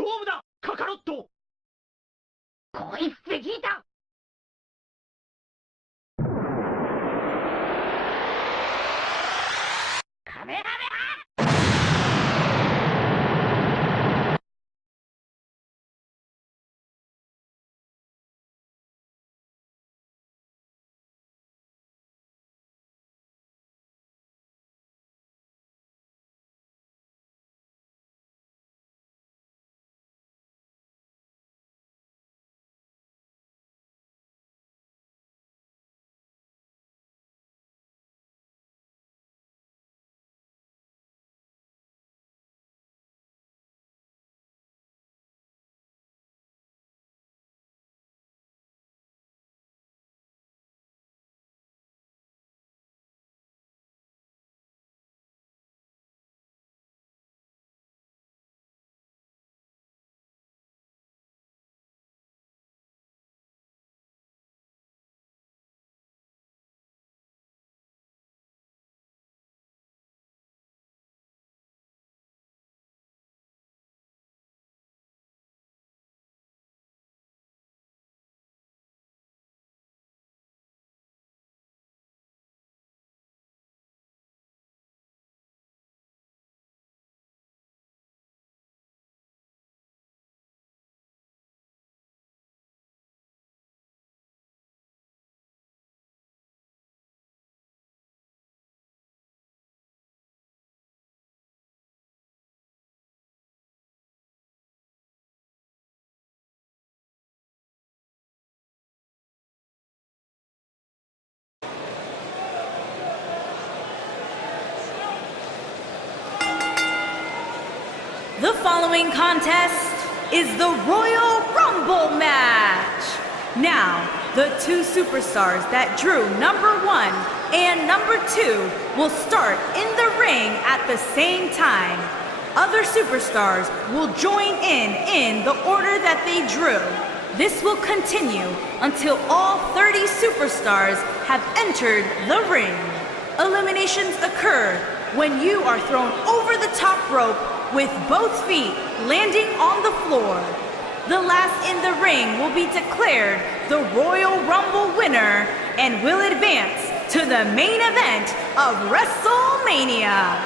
勝負だカカロット。声すぎだ。カメハメハ。The following contest is the Royal Rumble match. Now, the two superstars that drew number 1 and number 2 will start in the ring at the same time. Other superstars will join in the order that they drew. This will continue until all 30 superstars have entered the ring. Eliminations occur when you are thrown over the top rope with both feet landing on the floor. The last in the ring will be declared the Royal Rumble winner and will advance to the main event of WrestleMania.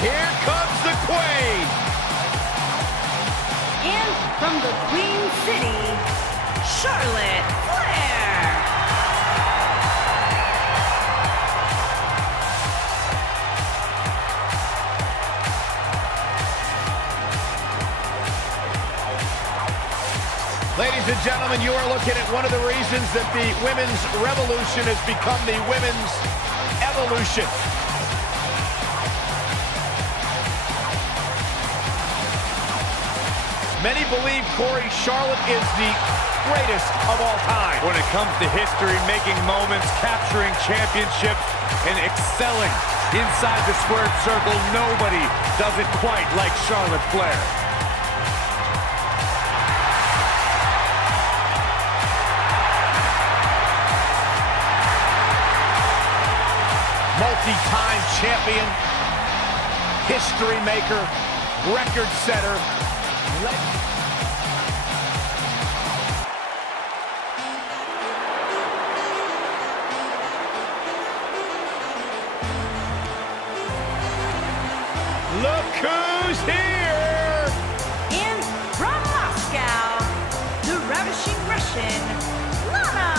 Here comes the Queen! And from the Queen City, Charlotte Flair. Ladies and gentlemen, you are looking at one of the reasons that the women's revolution has become the women's evolution. Many believe, Corey, Charlotte is the greatest of all time. When it comes to history, making moments, capturing championships, and excelling inside the squared circle, nobody does it quite like Charlotte Flair. Multi-time champion, history maker, record setter. Look who's here! And from Moscow, the ravishing Russian, Lana.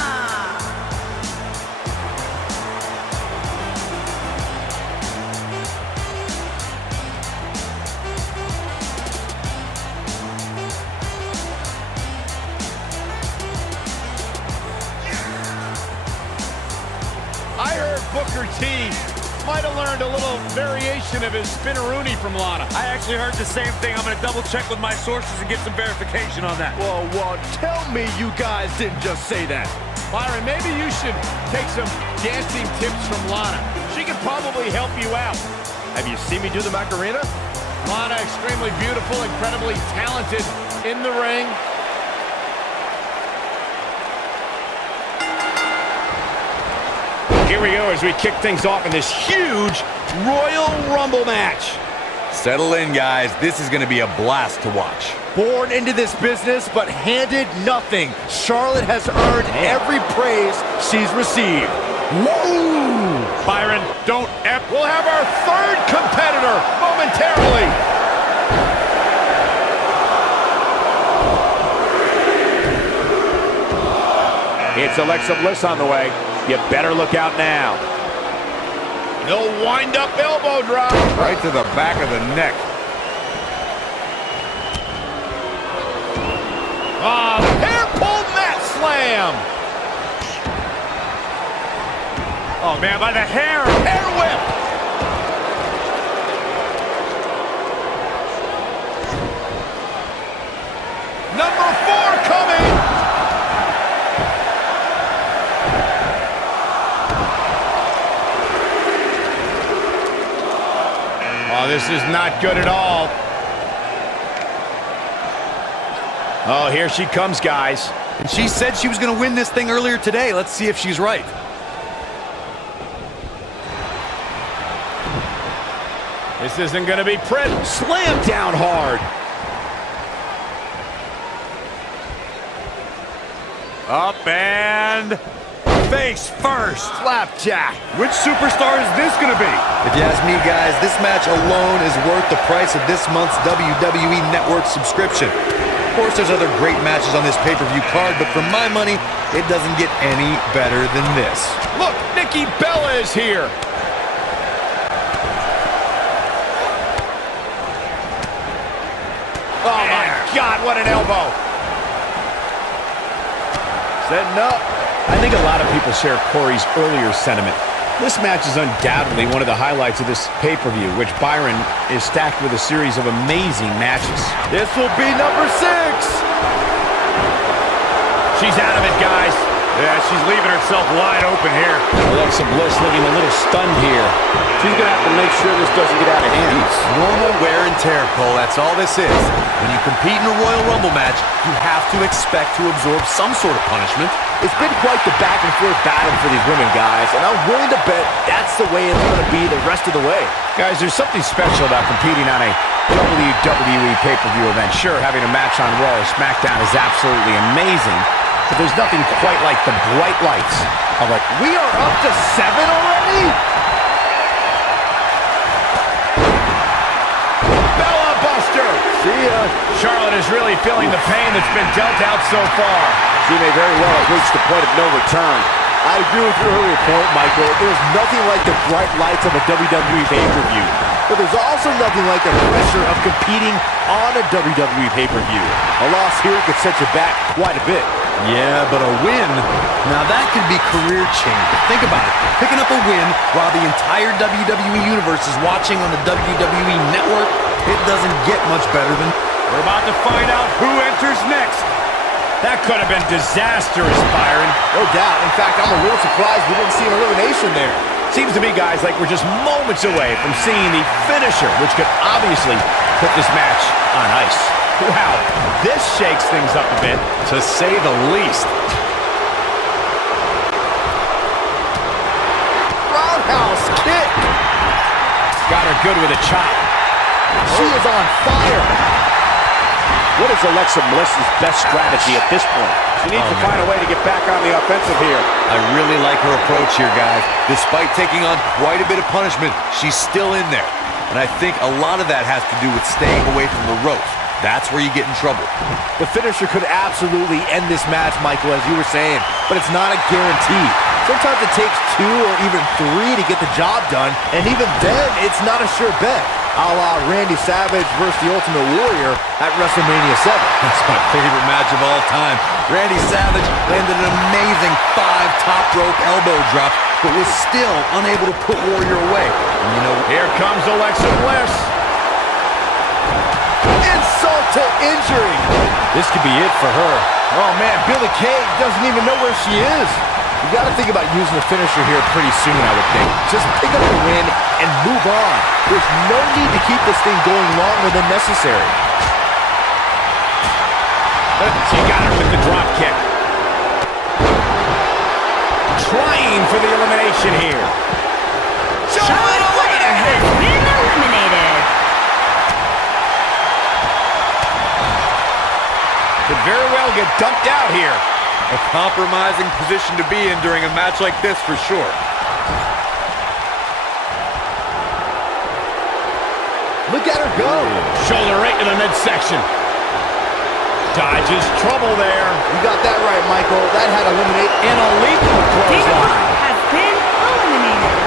I heard Booker T might have learned a little variation of his spinneroonie from Lana. I actually heard the same thing. I'm going to double check with my sources and get some verification on that. Well, tell me you guys didn't just say that. Byron, maybe you should take some dancing tips from Lana. She could probably help you out. Have you seen me do the Macarena? Lana, extremely beautiful, incredibly talented in the ring. here we go as we kick things off in this huge Royal Rumble match. Settle in, guys. This is going to be a blast to watch. Born into this business, but handed nothing. Charlotte has earned every praise she's received. Woo! Byron, don't F. We'll have our third competitor momentarily. It's Alexa Bliss on the way. You better look out now. No wind-up elbow drop. Right to the back of the neck. Hair pull mat slam. Oh, man, by the hair. Hair whip. Number 4 coming. Oh, this is not good at all. Oh, here she comes, guys. And she said she was going to win this thing earlier today. Let's see if she's right. This isn't going to be pretty. Slam down hard. Up and face first. Flapjack. Which superstar is this going to be? If you ask me, guys, this match alone is worth the price of this month's WWE Network subscription. Of course, there's other great matches on this pay-per-view card, but for my money, it doesn't get any better than this. Look, Nikki Bella is here. Oh, my God, what an elbow. Setting up. I think a lot of people share Corey's earlier sentiment. This match is undoubtedly one of the highlights of this pay-per-view, which Byron is stacked with a series of amazing matches. This will be number 6. She's out of it, guys. Yeah, she's leaving herself wide open here. Alexa Bliss looking a little stunned here. She's going to have to make sure this doesn't get out of hand. Normal wear and tear, Cole. That's all this is. When you compete in a Royal Rumble match, you have to expect to absorb some sort of punishment. It's been quite the back-and-forth battle for these women, guys, and I'm willing to bet that's the way it's going to be the rest of the way. Guys, there's something special about competing on a WWE pay-per-view event. Sure, having a match on Raw or SmackDown is absolutely amazing, but there's nothing quite like the bright lights of like, we are up to 7 already? Bella Buster! See ya. Charlotte is really feeling the pain that's been dealt out so far. She may very well have reached the point of no return. I agree with your earlier point, Michael. There's nothing like the bright lights of a WWE pay-per-view. But there's also nothing like the pressure of competing on a WWE pay-per-view. A loss here could set you back quite a bit. Yeah, but a win, now that could be career-changing. Think about it. Picking up a win while the entire WWE Universe is watching on the WWE Network, it doesn't get much better than... We're about to find out who enters next. That could have been disastrous, Byron. No doubt. In fact, I'm a little surprised we didn't see an elimination there. Seems to me, guys, like we're just moments away from seeing the finisher, which could obviously put this match on ice. Wow, this shakes things up a bit, to say the least. Roundhouse kick. Got her good with a chop. She is on fire. What is Alexa Bliss's best strategy at this point? She needs to find a way to get back on the offensive here. I really like her approach here, guys. Despite taking on quite a bit of punishment, she's still in there. And I think a lot of that has to do with staying away from the ropes. That's where you get in trouble. The finisher could absolutely end this match, Michael, as you were saying, but it's not a guarantee. Sometimes it takes 2 or even 3 to get the job done, and even then, it's not a sure bet. A la Randy Savage versus the Ultimate Warrior at WrestleMania 7. That's my favorite match of all time. Randy Savage landed an amazing 5 top rope elbow drop, but was still unable to put Warrior away. And you know, here comes Alexa Bliss. Insult to injury. This could be it for her. Oh, man, Billie Kay doesn't even know where she is. You got to think about using the finisher here pretty soon, I would think. Just pick up the win and move on. There's no need to keep this thing going longer than necessary. She got her with the drop kick. trying for the elimination here. Charlotte Flair has been eliminated. Could very well get dumped out here. A compromising position to be in during a match like this for sure. Look at her go. Shoulder right to the midsection. Dodges trouble there. You got that right, Michael. That had to eliminate And a lethal Dana clothesline. Brooke has been eliminated.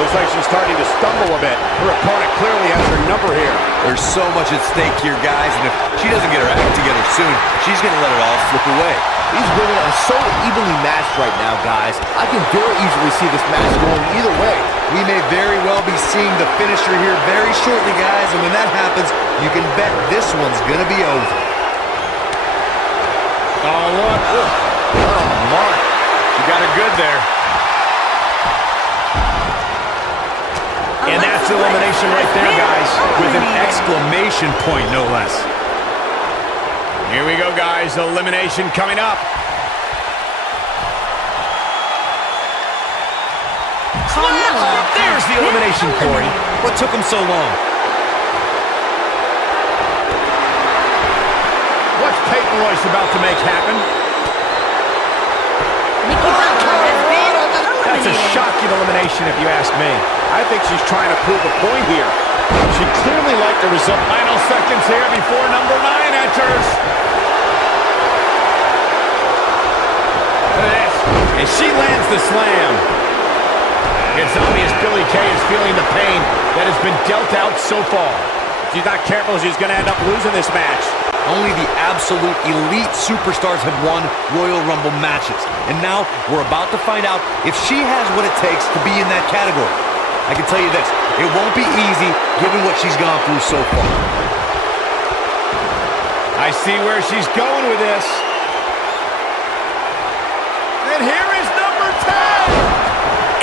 Looks like she's starting to stumble a bit. Her opponent clearly has her number here. There's so much at stake here, guys, and if she doesn't get her act together soon, she's going to let it all slip away. These women are so evenly matched right now, guys. I can very easily see this match going either way. We may very well be seeing the finisher here very shortly, guys, and when that happens, you can bet this one's going to be over. Oh, look. Oh, my. She got her good there. And that's elimination right there, guys, with an exclamation point, no less. Here we go, guys. Elimination coming up. There's the elimination, Corey. What took him so long? What's Peyton Royce about to make happen? That's a shocking elimination, if you ask me. I think she's trying to prove a point here. She clearly liked the result. Final seconds here before number 9 enters. Look at this. And she lands the slam. It's obvious Billie Kay is feeling the pain that has been dealt out so far. If she's not careful, she's going to end up losing this match. Only the absolute elite superstars have won Royal Rumble matches. And now we're about to find out if she has what it takes to be in that category. I can tell you this, it won't be easy given what she's gone through so far. I see where she's going with this. And here is number 10.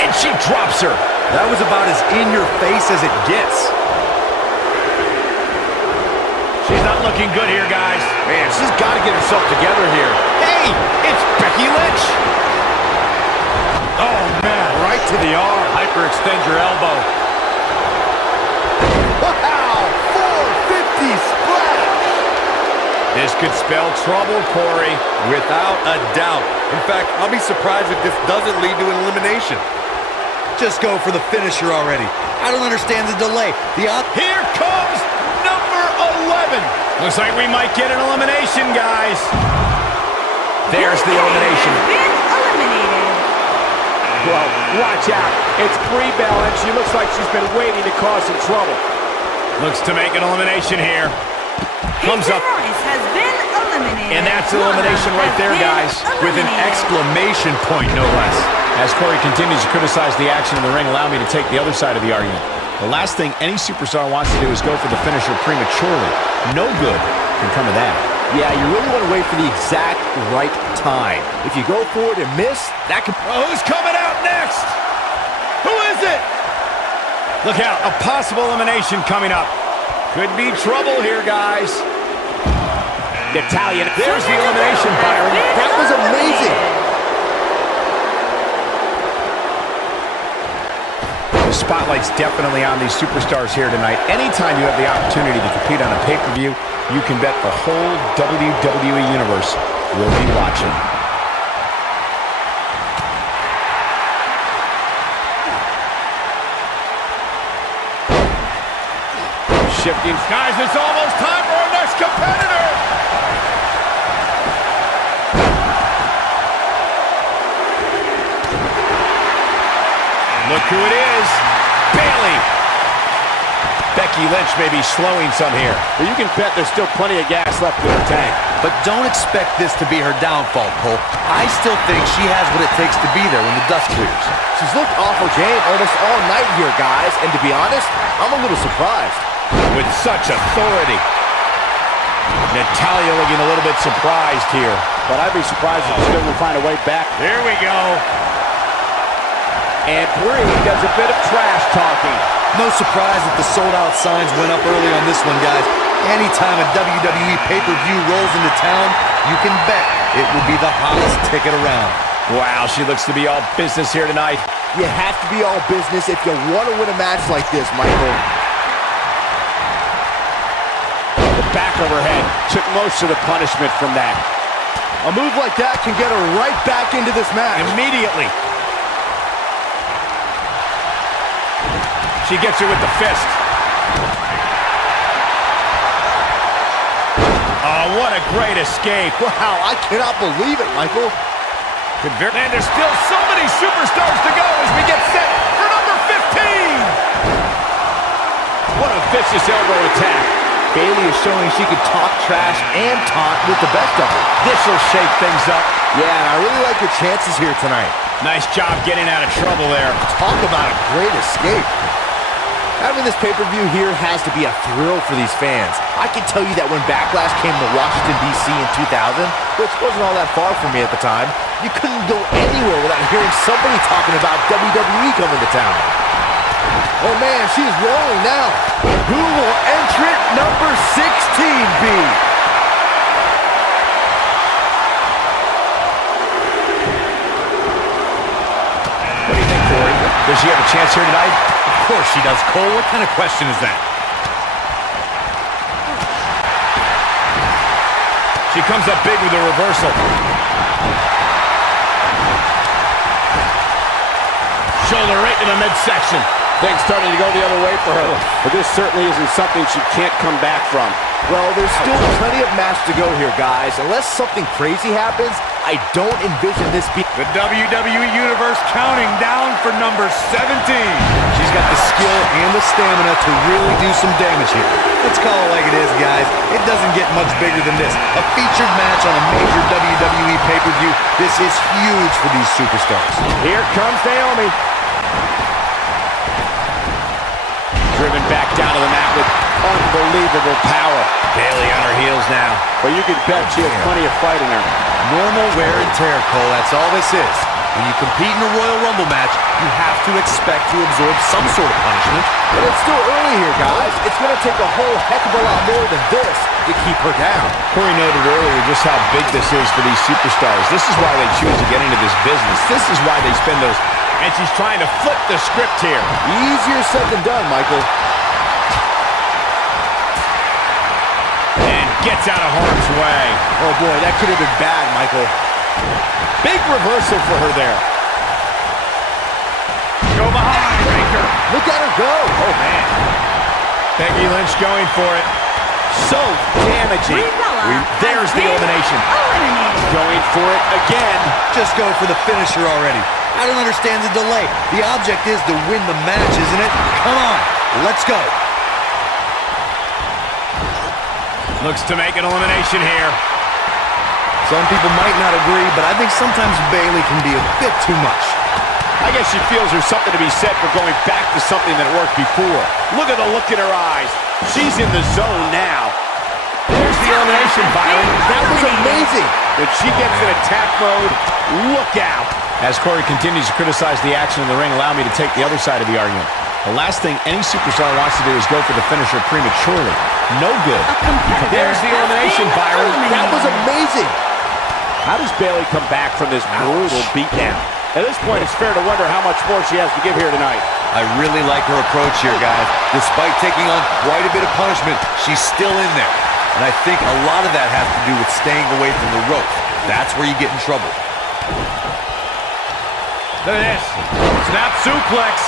And she drops her. That was about as in your face as it gets. She's not looking good here, guys. Man, she's got to get herself together here. Hey, it's Becky Lynch. Oh, man, right to the arm. Hyperextend your elbow. Wow, 450 splash. This could spell trouble, Corey. Without a doubt. In fact, I'll be surprised if this doesn't lead to an elimination. Just go for the finisher already. I don't understand the delay. Here comes number 11. Looks like we might get an elimination, guys. There's the elimination. Been eliminated. Well, watch out. It's Brie Bell, and she looks like she's been waiting to cause some trouble. Looks to make an elimination here. Comes up. Royce has been eliminated. And that's elimination right there, guys, with an exclamation point, no less. As Corey continues to criticize the action in the ring, allow me to take the other side of the argument. The last thing any superstar wants to do is go for the finisher prematurely. No good can come of that. Yeah, you really want to wait for the exact right time. If you go for it and miss, that could... Well, who's coming out next? Who is it? Look out, a possible elimination coming up. Could be trouble here, guys. Italian. There's the elimination, Byron. That was amazing. The spotlight's definitely on these superstars here tonight. Anytime you have the opportunity to compete on a pay-per-view, you can bet the whole WWE Universe will be watching. Shifting skies, it's almost time for our next competitor! Look who it is, Bayley. Becky Lynch may be slowing some here, but you can bet there's still plenty of gas left in her tank. But don't expect this to be her downfall, Cole. I still think she has what it takes to be there when the dust clears. She's looked off her game almost all night here, guys, and to be honest, I'm a little surprised. With such authority. Natalya looking a little bit surprised here, but I'd be surprised if she doesn't find a way back. Here we go. And Brie does a bit of trash talking. No surprise that the sold-out signs went up early on this one, guys. Anytime a WWE pay-per-view rolls into town, you can bet it will be the hottest ticket around. Wow, she looks to be all business here tonight. You have to be all business if you want to win a match like this, Michael. The back of her head took most of the punishment from that. A move like that can get her right back into this match. Immediately. She gets her with the fist. Oh, what a great escape. Wow, I cannot believe it, Michael. And there's still so many superstars to go as we get set for number 15. What a vicious elbow attack. Bayley is showing she can talk trash and taunt with the best of them. This will shake things up. Yeah, and I really like your chances here tonight. Nice job getting out of trouble there. Talk about a great escape. Having this pay-per-view here has to be a thrill for these fans. I can tell you that when Backlash came to Washington, D.C. in 2000, which wasn't all that far from me at the time, you couldn't go anywhere without hearing somebody talking about WWE coming to town. Oh man, she's rolling now. Who will entrant number 16 be? What do you think, Corey? Does she have a chance here tonight? Of course she does, Cole. What kind of question is that? She comes up big with a reversal. Shoulder right to the midsection. Things starting to go the other way for her. But this certainly isn't something she can't come back from. Well, there's still plenty of match to go here, guys. Unless something crazy happens, I don't envision this being... The WWE Universe counting down for number 17. She's got the skill and the stamina to really do some damage here. Let's call it like it is, guys. It doesn't get much bigger than this. A featured match on a major WWE pay-per-view. This is huge for these superstars. Here comes Naomi. Driven back down to the mat with unbelievable power. Bayley on her heels now. But you can bet she has plenty of fight in her. Normal wear and tear, Cole. That's all this is. When you compete in a Royal Rumble match, you have to expect to absorb some sort of punishment. But it's still early here, guys. It's going to take a whole heck of a lot more than this to keep her down. Corey noted earlier just how big this is for these superstars. This is why they choose to get into this business. This is why they spend those... And she's trying to flip the script here. Easier said than done, Michael. And gets out of harm's way. Oh boy, that could have been bad, Michael. Big reversal for her there. Go behind, breaker. Look at her go. Oh, man. Becky Lynch going for it. So damaging. There's the elimination. Going for it again. Just go for the finisher already. I don't understand the delay. The object is to win the match, isn't it? Come on, let's go. Looks to make an elimination here. Some people might not agree, but I think sometimes Bayley can be a bit too much. I guess she feels there's something to be said for going back to something that worked before. Look at the look in her eyes. She's in the zone now. There's the elimination, Byron. That was amazing. When she gets in attack mode, look out. As Corey continues to criticize the action in the ring, allow me to take the other side of the argument. The last thing any superstar wants to do is go for the finisher prematurely. No good. There's the elimination, Byron. That was amazing. How does Bayley come back from this brutal beatdown? At this point, it's fair to wonder how much more she has to give here tonight. I really like her approach here, guys. Despite taking on quite a bit of punishment, she's still in there. And I think a lot of that has to do with staying away from the rope. That's where you get in trouble. Look at this. Snap suplex.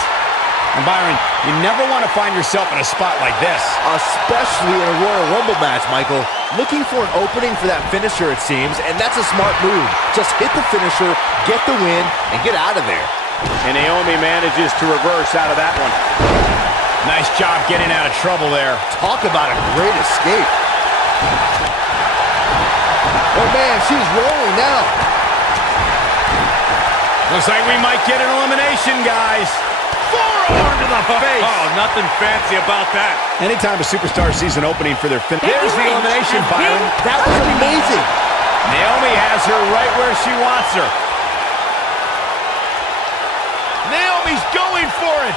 And Byron, you never want to find yourself in a spot like this. Especially in a Royal Rumble match, Michael. Looking for an opening for that finisher, it seems, and that's a smart move. Just hit the finisher, get the win, and get out of there. And Naomi manages to reverse out of that one. Nice job getting out of trouble there. Talk about a great escape. Oh man, she's rolling now. Looks like we might get an elimination, guys. Forearm to the face. Oh, nothing fancy about that. Anytime a superstar sees an opening for their finish. There's the elimination, Byron. That was amazing. Naomi has her right where she wants her. Naomi's going for it.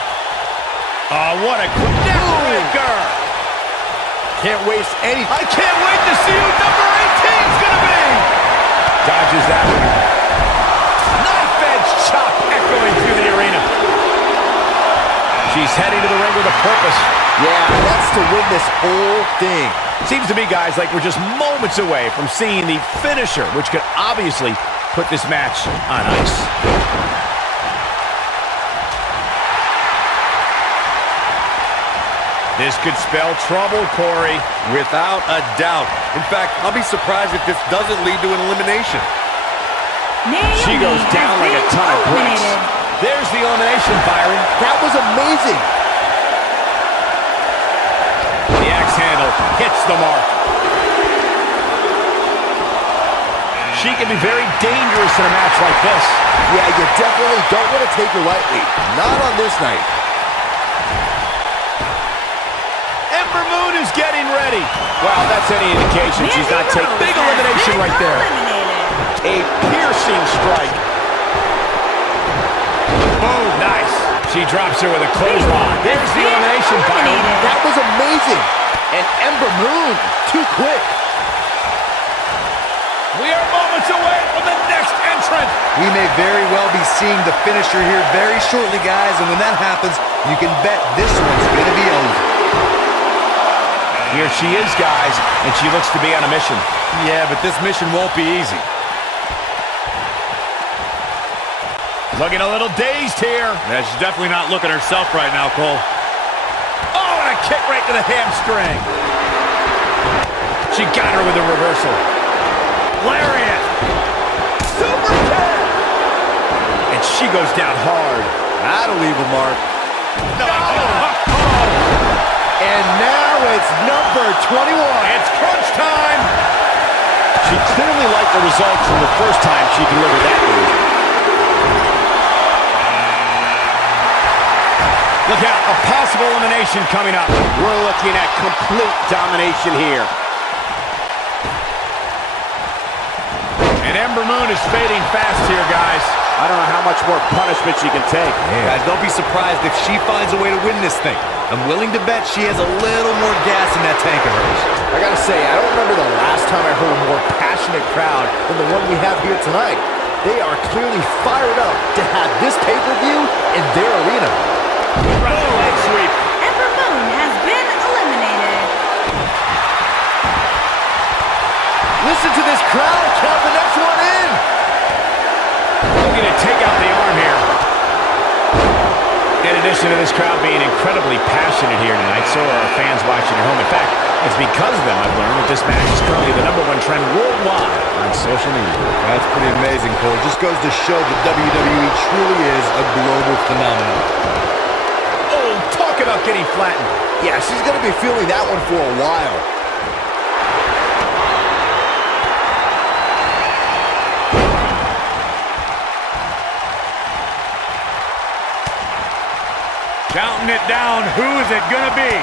Oh, what a quick neckbreaker. Can't waste any. I can't wait to see who number 18's going to be. Dodges that one. Nice She's heading to the ring with a purpose. Yeah, that's to win this whole thing. Seems to me, guys, like we're just moments away from seeing the finisher, which could obviously put this match on ice. This could spell trouble, Corey. Without a doubt. In fact, I'll be surprised if this doesn't lead to an elimination. She goes down like a ton of bricks. There's the elimination, Byron. That was amazing. The axe handle hits the mark. She can be very dangerous in a match like this. Yeah, you definitely don't want to take her lightly. Not on this night. Ember Moon is getting ready. Well, that's any indication she's not taking. Big elimination right there. A piercing strike. Boom, nice. She drops her with a clothesline. There's the elimination, Byron. That was amazing. And Ember Moon, too quick. We are moments away from the next entrant. We may very well be seeing the finisher here very shortly, guys, and when that happens, you can bet this one's going to be over. Here she is, guys, and she looks to be on a mission. Yeah, but this mission won't be easy. Looking a little dazed here. Yeah, she's definitely not looking herself right now, Cole. Oh, and a kick right to the hamstring. She got her with a reversal. Lariat. Super kick. And she goes down hard. That'll leave a mark. No. And now it's number 21. It's crunch time. She clearly liked the results from the first time she delivered that move. Look out, a possible elimination coming up. We're looking at complete domination here. And Ember Moon is fading fast here, guys. I don't know how much more punishment she can take. Guys, don't be surprised if she finds a way to win this thing. I'm willing to bet she has a little more gas in that tank of hers. I gotta say, I don't remember the last time I heard a more passionate crowd than the one we have here tonight. They are clearly fired up to have this pay-per-view in their arena. Leg sweep. Ember Moon has been eliminated. Listen to this crowd count the next one in. Looking to take out the arm here. In addition to this crowd being incredibly passionate here tonight, so are our fans watching at home. In fact, it's because of them I've learned that this match is currently the #1 trend worldwide on social media. That's pretty amazing, Cole. Just goes to show that WWE truly is a global phenomenon. Oh, talk about getting flattened. Yeah, she's gonna be feeling that one for a while. Counting it down, who is it gonna be?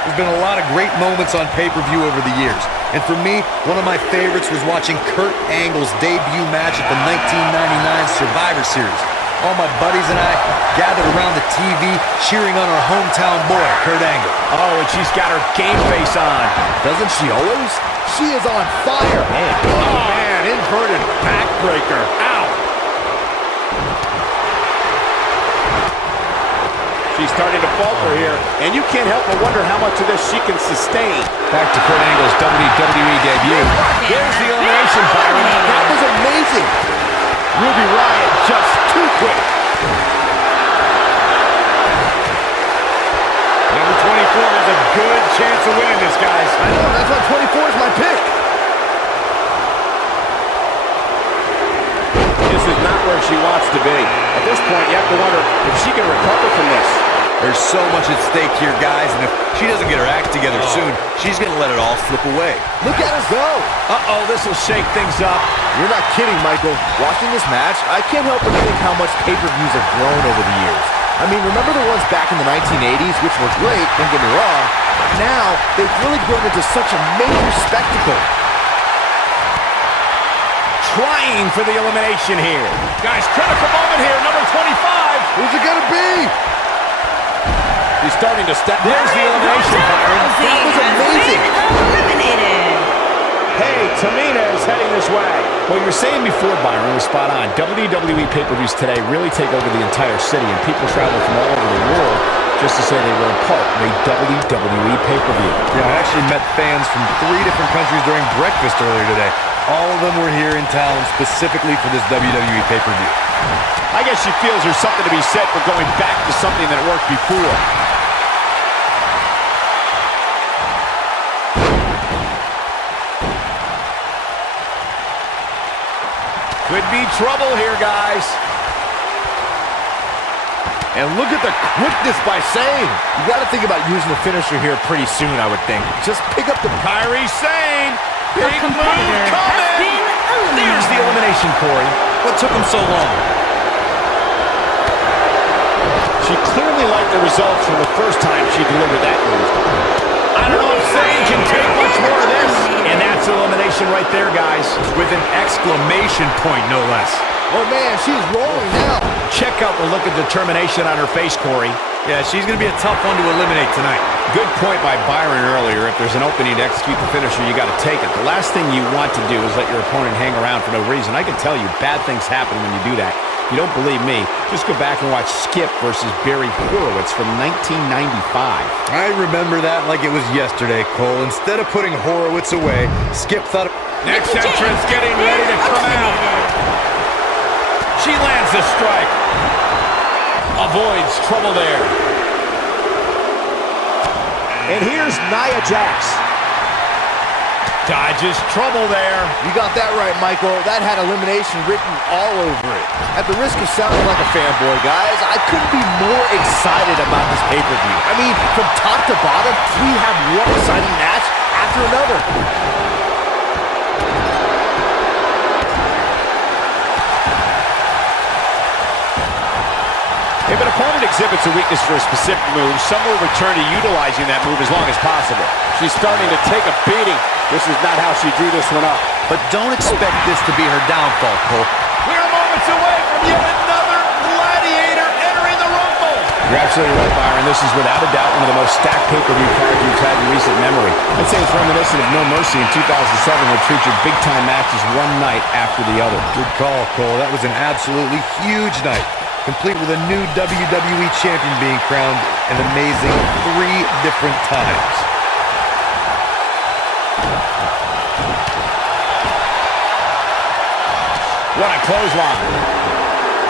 There's been a lot of great moments on pay-per-view over the years. And for me, one of my favorites was watching Kurt Angle's debut match at the 1999 Survivor Series. All my buddies and I gathered around the TV cheering on our hometown boy, Kurt Angle. Oh, and she's got her game face on. Doesn't she always? She is on fire. Man. Oh, man, inverted backbreaker. Ow. She's starting to falter here, and you can't help but wonder how much of this she can sustain. Back to Kurt Angle's WWE debut. There's the elimination, Byron. That was amazing. Ruby Riott just too quick. Number 24 has a good chance of winning this, guys. I know, that's why 24 is my pick. This is not where she wants to be. At this point, you have to wonder if she can recover from this. There's so much at stake here, guys, and if she doesn't get her act together soon, she's going to let it all slip away. Look at her go. Uh-oh, this will shake things up. You're not kidding, Michael. Watching this match, I can't help but think how much pay-per-views have grown over the years. I mean, remember the ones back in the 1980s, which were great, don't get me wrong, but now they've really grown into such a major spectacle. Trying for the elimination here. Guys, critical moment here, number 25. Who's it gonna be? She's starting to step. There's the elimination, Byron. That was amazing. Eliminated. Hey, Tamina is heading this way. What you were saying before, Byron, was spot on. WWE pay-per-views today really take over the entire city, and people travel from all over the world just to say they were a part of a WWE pay-per-view. Yeah, I actually met fans from 3 different countries during breakfast earlier today. All of them were here in town specifically for this WWE pay-per-view. I guess she feels there's something to be said for going back to something that worked before. Could be trouble here, guys. And look at the quickness by Sane. You got to think about using the finisher here pretty soon, I would think. Just pick up the... Kyrie Sane. A Big move competitor has coming. been eliminated. There's the elimination, Corey. What took him so long? She clearly liked the results from the first time she delivered that move. I don't know if Sane can take much more of this. And that's elimination right there, guys. With an exclamation point, no less. Oh, man, she's rolling now. Check out the look of determination on her face, Corey. Yeah, she's going to be a tough one to eliminate tonight. Good point by Byron earlier. If there's an opening to execute the finisher, you got to take it. The last thing you want to do is let your opponent hang around for no reason. I can tell you, bad things happen when you do that. If you don't believe me, just go back and watch Skip versus Barry Horowitz from 1995. I remember that like it was yesterday, Cole. Instead of putting Horowitz away, Skip thought... Next entrance getting ready to come out. She lands the strike. Avoids trouble there. And here's Nia Jax. Dodges trouble there. You got that right, Michael. That had elimination written all over it. At the risk of sounding like a fanboy, guys, I couldn't be more excited about this pay-per-view. I mean, from top to bottom, we have one exciting match after another. If an opponent exhibits a weakness for a specific move, some will return to utilizing that move as long as possible. She's starting to take a beating. This is not how she drew this one up. But don't expect this to be her downfall, Cole. We're moments away from yet another gladiator entering the Rumble. You're absolutely right, Byron. This is without a doubt one of the most stacked pay-per-view cards you've had in recent memory. I'd say it's reminiscent of No Mercy in 2007, which featured big-time matches one night after the other. Good call, Cole. That was an absolutely huge night, complete with a new WWE champion being crowned an amazing 3 different times. What a clothesline.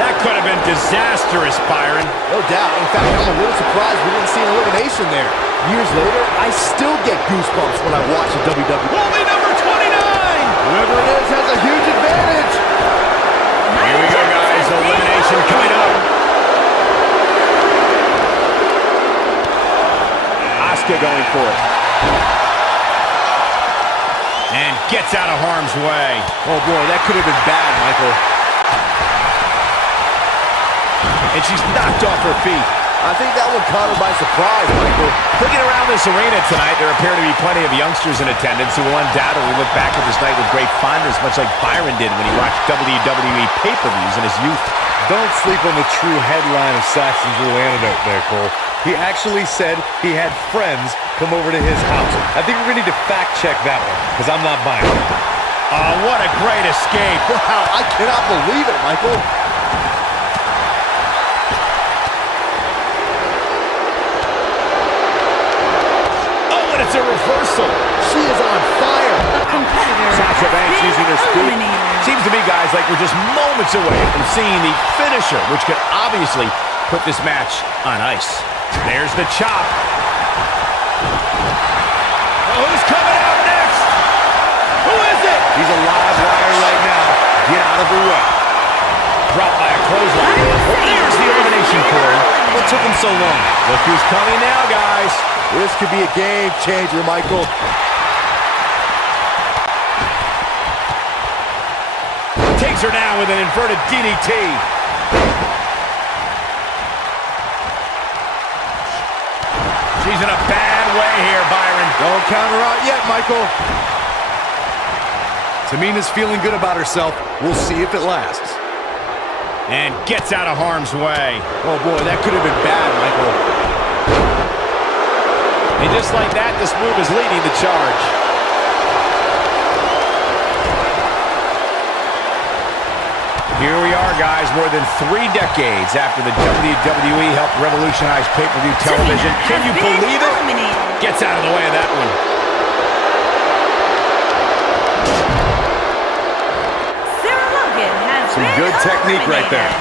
That could have been disastrous, Byron. No doubt. In fact, I'm a little surprised we didn't see an elimination there. Years later, I still get goosebumps when I watch the WWE. Only number 29. Whoever it is has a huge advantage. Here we go, guys. Elimination coming up. Asuka going for it. And gets out of harm's way. Oh, boy, that could have been bad, Michael. And she's knocked off her feet. I think that one caught her by surprise, Michael. Looking around this arena tonight, there appear to be plenty of youngsters in attendance who will undoubtedly look back at this night with great fondness, much like Byron did when he watched WWE pay-per-views in his youth. Don't sleep on the true headline of Saxton's little antidote there, Cole. He actually said he had friends come over to his house. I think we're going to need to fact-check that one, because I'm not buying it. Oh, what a great escape. Wow, I cannot believe it, Michael. Oh, and it's a reversal. She is on fire. A competitor Sasha Banks using her scoop. eliminated. Seems to me, guys, like we're just moments away from seeing the finisher, which could obviously put this match on ice. There's the chop. Oh, who's coming out next? Who is it? He's a live wire right now. Get out of the way. Dropped by a clothesline. Oh, there's the elimination, Corey. What took him so long? Look who's coming now, guys. This could be a game changer, Michael. Takes her down with an inverted DDT. She's in a bad way here, Byron. Don't count her out yet, Michael. Tamina's feeling good about herself. We'll see if it lasts. And gets out of harm's way. Oh, boy, that could have been bad, Michael. And just like that, this move is leading the charge. Here we are, guys, more than 3 decades after the WWE helped revolutionize pay-per-view television. Can you believe it? Gets out of the way of that one. Sarah Logan has Some been good technique right there.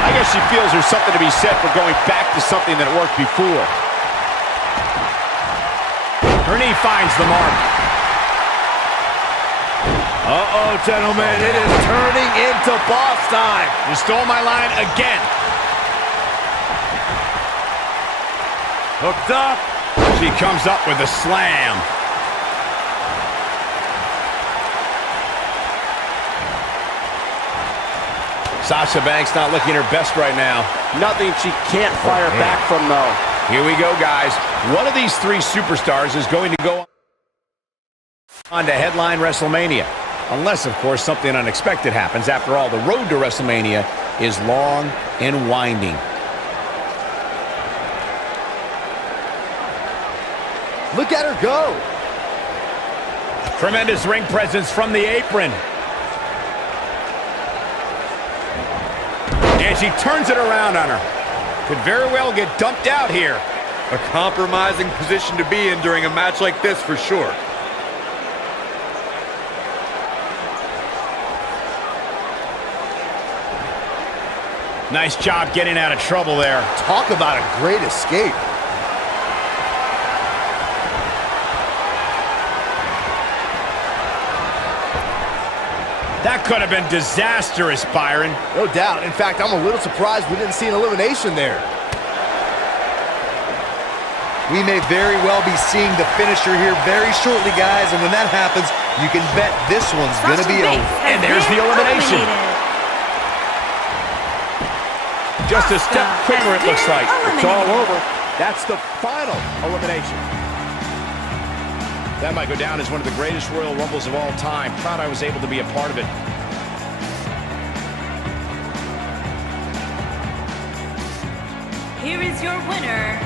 I guess she feels there's something to be said for going back to something that worked before. Her knee finds the mark. Uh-oh, gentlemen, it is turning into boss time. You stole my line again. Hooked up. She comes up with a slam. Sasha Banks not looking her best right now. Nothing she can't fire back from, though. Here we go, guys. One of these 3 superstars is going to go on to headline WrestleMania. Unless, of course, something unexpected happens. After all, the road to WrestleMania is long and winding. Look at her go. Tremendous ring presence from the apron. And she turns it around on her. Could very well get dumped out here. A compromising position to be in during a match like this for sure. Nice job getting out of trouble there. Talk about a great escape. That could have been disastrous, Byron. No doubt. In fact, I'm a little surprised we didn't see an elimination there. We may very well be seeing the finisher here very shortly, guys, and when that happens, you can bet this one's going to be over. And there's the elimination. Just a step quicker, it looks like. It's all over. That's the final elimination. That might go down as one of the greatest Royal Rumbles of all time. Proud I was able to be a part of it. Here is your winner,